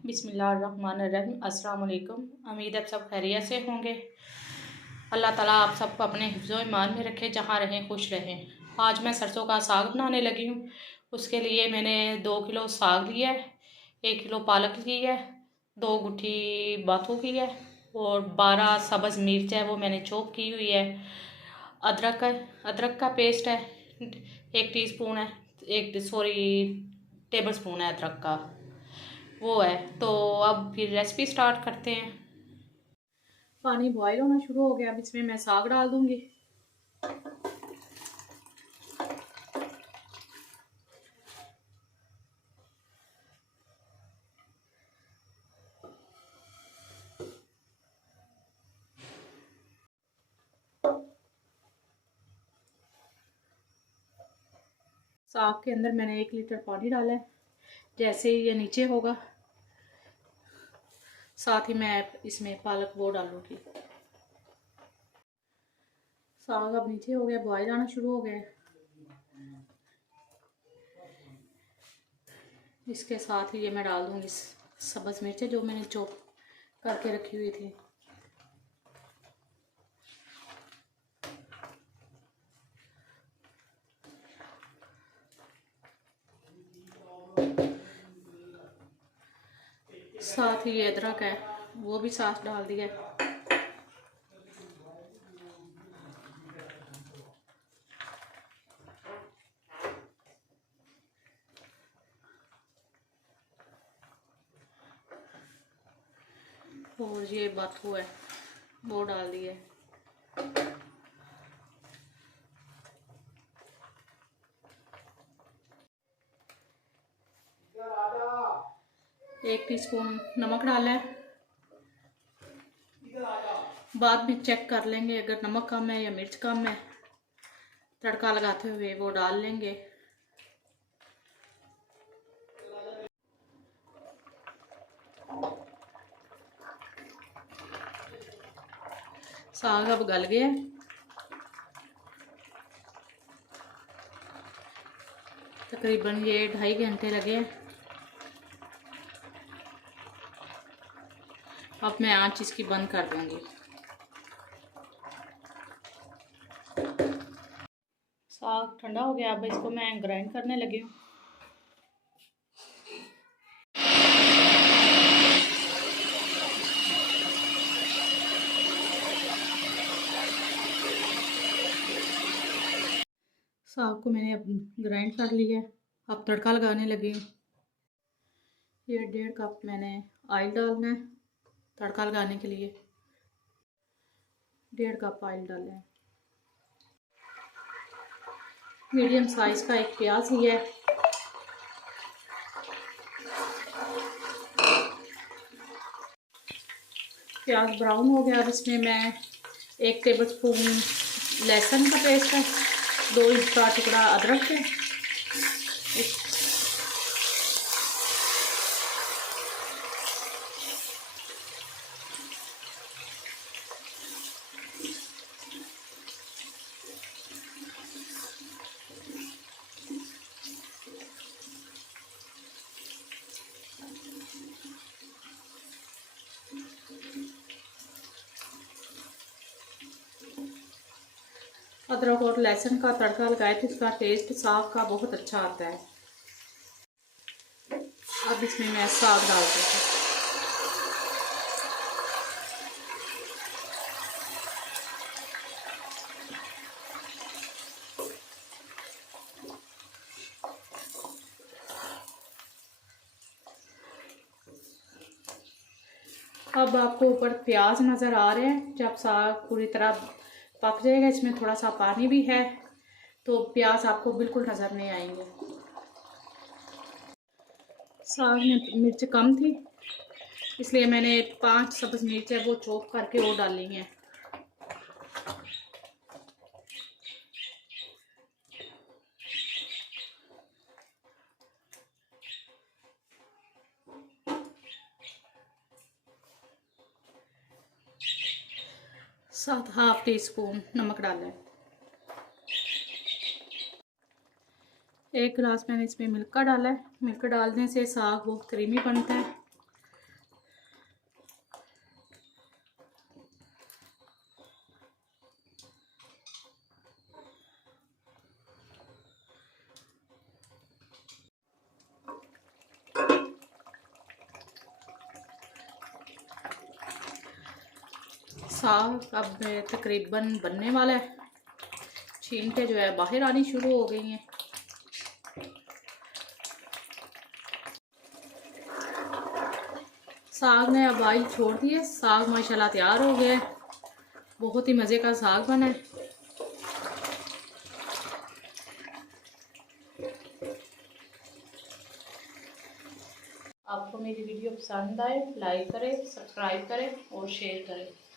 बिस्मिल्लाहिर्रहमानिर्रहीम। अस्सलाम वालेकुम। उम्मीद है सब खैरियत से होंगे। अल्लाह ताला आप सबको अपने हिफ्ज़ो ईमान में रखे, जहाँ रहें खुश रहें। आज मैं सरसों का साग बनाने लगी हूँ। उसके लिए मैंने 2 किलो साग लिया है, 1 किलो पालक ली है, 2 गुठी बाथू की है और 12 सब्ज़ मिर्च है, वो मैंने चॉप की हुई है। अदरक का पेस्ट है 1 टीस्पून है, टेबल स्पून है अदरक का, वो है। तो अब फिर रेसिपी स्टार्ट करते हैं। पानी बॉईल होना शुरू हो गया, अब इसमें मैं साग डाल दूंगी। साग के अंदर मैंने 1 लीटर पानी डाला है। जैसे ही ये नीचे होगा, साथ ही मैं इसमें पालक वो डालूंगी। साग अब नीचे हो गया, बॉईल आना शुरू हो गया। इसके साथ ही ये मैं डाल दूंगी सब्ज़ मिर्चें जो मैंने चॉप करके रखी हुई थी। साथ ही ये अदरक है, वो भी साथ डाल दिया। और ये बाथू है, वो डाल दिए। एक टीस्पून नमक डाला है। बाद में चेक कर लेंगे, अगर नमक कम है या मिर्च कम है, तड़का लगाते हुए वो डाल लेंगे। साग अब गल गया। तकरीबन ये 2.5 घंटे लगे हैं। अब मैं आंच इसकी बंद कर दूंगी। साग ठंडा हो गया, अब इसको मैं ग्राइंड करने लगी हूँ। साग को मैंने अब ग्राइंड कर लिया है। अब तड़का लगाने लगी हूँ। ये 1.5 कप मैंने ऑयल डालना है तड़का लगाने के लिए। 1.5 कप ऑयल डालें। मीडियम साइज का एक प्याज लिया है। प्याज ब्राउन हो गया, अब इसमें मैं 1 टेबल स्पून लहसुन का पेस्ट है, 2 इंच का टुकड़ा अदरक है, अदरक और लहसुन का तड़का लगाए तो इसका टेस्ट साग का बहुत अच्छा आता है। अब इसमें मैं साग डाल दूँगी। अब आपको ऊपर प्याज नज़र आ रहे हैं। जब साग पूरी तरह पक जाएगा, इसमें थोड़ा सा पानी भी है, तो प्याज आपको बिल्कुल नज़र नहीं आएंगे। साग में मिर्च कम थी, इसलिए मैंने 5 सब्ज़ मिर्च है वो चॉप करके वो डाली हैं। साथ 1/2 टीस्पून नमक डाला है। 1 गिलास मैंने इसमें मिल्क का डाला है। मिल्क डालने से साग बहुत क्रीमी बनता है। साग अब तकरीबन बनने वाला है। छींटे जो है बाहर आनी शुरू हो गई हैं। साग ने अब आई छोड़ दी है। साग माशाल्लाह तैयार हो गया है। बहुत ही मज़े का साग बना है। आपको मेरी वीडियो पसंद आए लाइक करें, सब्सक्राइब करें और शेयर करें।